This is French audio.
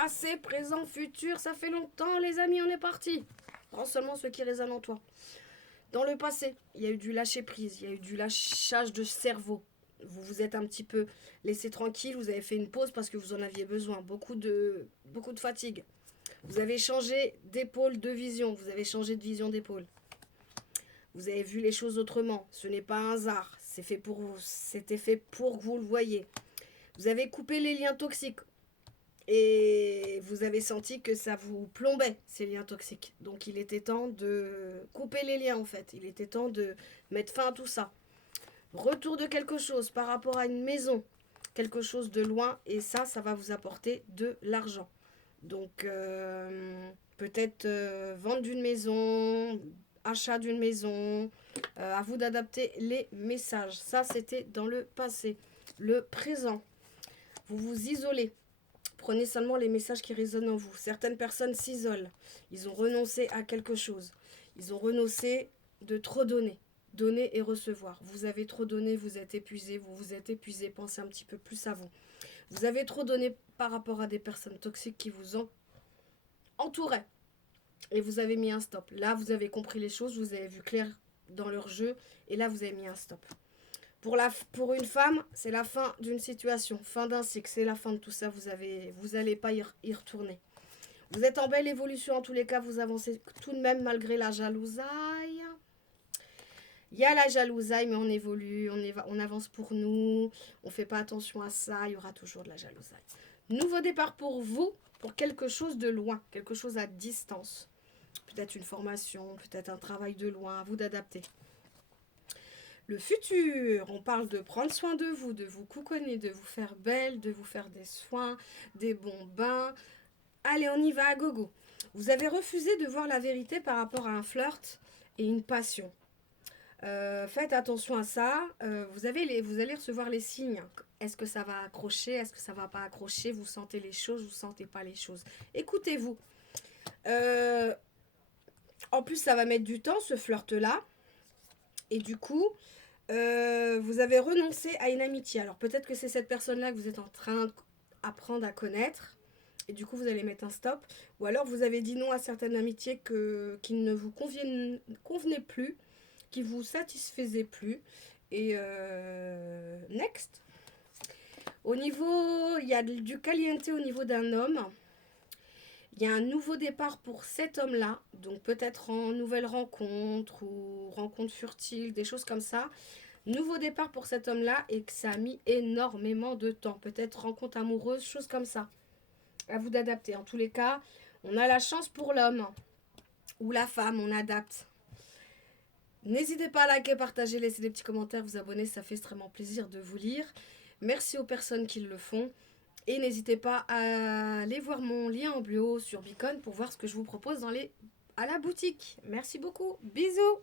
Passé, présent, futur, ça fait longtemps les amis, on est parti. Prends seulement ce qui résonne en toi. Dans le passé, il y a eu du lâcher prise, il y a eu du lâchage de cerveau. Vous vous êtes un petit peu laissé tranquille, vous avez fait une pause parce que vous en aviez besoin. Beaucoup de fatigue. Vous avez changé d'épaule, de vision. Vous avez changé de vision d'épaule. Vous avez vu les choses autrement. Ce n'est pas un hasard. C'était fait pour que vous le voyez. Vous avez coupé les liens toxiques. Et vous avez senti que ça vous plombait, ces liens toxiques. Donc il était temps de couper les liens en fait. Il était temps de mettre fin à tout ça. Retour de quelque chose par rapport à une maison. Quelque chose de loin. Et ça va vous apporter de l'argent. Donc peut-être vente d'une maison, achat d'une maison. À vous d'adapter les messages. Ça c'était dans le passé. Le présent. Vous vous isolez. Prenez seulement les messages qui résonnent en vous. Certaines personnes s'isolent. Ils ont renoncé à quelque chose. Ils ont renoncé de trop donner. Donner et recevoir. Vous avez trop donné, vous êtes épuisé, vous vous êtes épuisé. Pensez un petit peu plus à vous. Vous avez trop donné par rapport à des personnes toxiques qui vous entouraient. Et vous avez mis un stop. Là, vous avez compris les choses, vous avez vu clair dans leur jeu. Et là, vous avez mis un stop. Pour une femme, c'est la fin d'une situation, fin d'un cycle, c'est la fin de tout ça, vous n'allez pas y retourner. Vous êtes en belle évolution, en tous les cas, vous avancez tout de même malgré la jalousaille. Il y a la jalousaille, mais on évolue, on avance pour nous, on ne fait pas attention à ça, il y aura toujours de la jalousaille. Nouveau départ pour vous, pour quelque chose de loin, quelque chose à distance. Peut-être une formation, peut-être un travail de loin, à vous d'adapter. Le futur, on parle de prendre soin de vous couconner, de vous faire belle, de vous faire des soins, des bons bains. Allez, on y va à gogo. Vous avez refusé de voir la vérité par rapport à un flirt et une passion. Faites attention à ça. Vous allez recevoir les signes. Est-ce que ça va accrocher? Est-ce que ça va pas accrocher? Vous sentez les choses? Vous sentez pas les choses? Écoutez-vous. En plus, ça va mettre du temps, ce flirt-là. Et du coup, vous avez renoncé à une amitié. Alors peut-être que c'est cette personne-là que vous êtes en train d'apprendre à connaître. Et du coup, vous allez mettre un stop. Ou alors, vous avez dit non à certaines amitiés qui ne vous convenaient plus, qui vous satisfaisaient plus. Et next. Au niveau, il y a du caliente au niveau d'un homme. Il y a un nouveau départ pour cet homme-là. Donc peut-être en nouvelle rencontre ou rencontre furtive, des choses comme ça. Nouveau départ pour cet homme-là et que ça a mis énormément de temps. Peut-être rencontre amoureuse, choses comme ça. À vous d'adapter. En tous les cas, on a la chance pour l'homme ou la femme, on adapte. N'hésitez pas à liker, partager, laisser des petits commentaires, vous abonner, ça fait extrêmement plaisir de vous lire. Merci aux personnes qui le font. Et n'hésitez pas à aller voir mon lien en bio sur Beacon pour voir ce que je vous propose à la boutique. Merci beaucoup. Bisous.